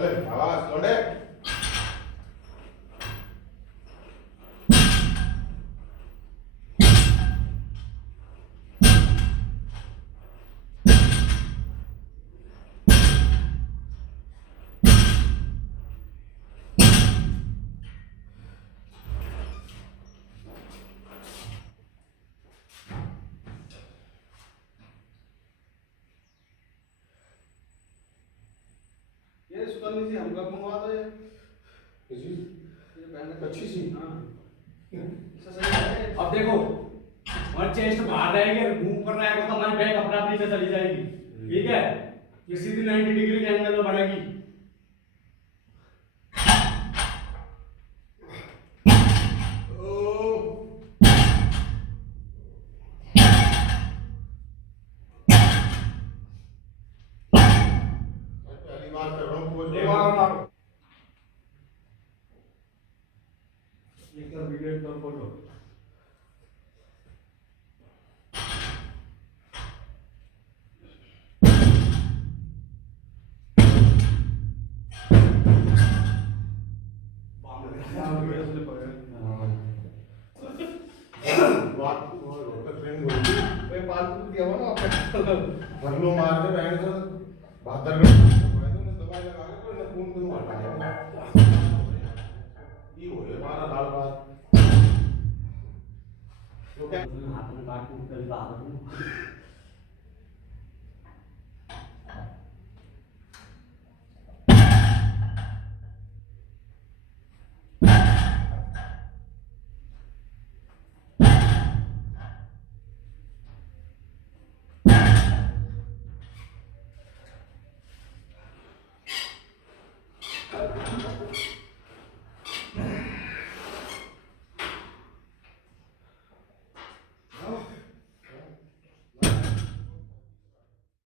अरे आवाज लौटे। ये सुकन्नी सी हमको मंगवा दो ये ये अच्छी सी। हाँ इससे सही है। अब देखो और चेस्ट बाहर रहेगी, मूव कर रहा है तो हमारी बैक अपने आप नीचे चली जाएगी, ठीक है। ये सीधी 90 डिग्री के एंगल में बढ़ेगी। पहली बार कर रहा हूँ कुछ एक तो वीडियो तो फोटो भर लो मार के बैंड से 72 घंटे दवाई लगा के तो खून को हटा देगा। ये हो गया हमारा दाल भात। तो क्या हाथ में काट के कभी बाहर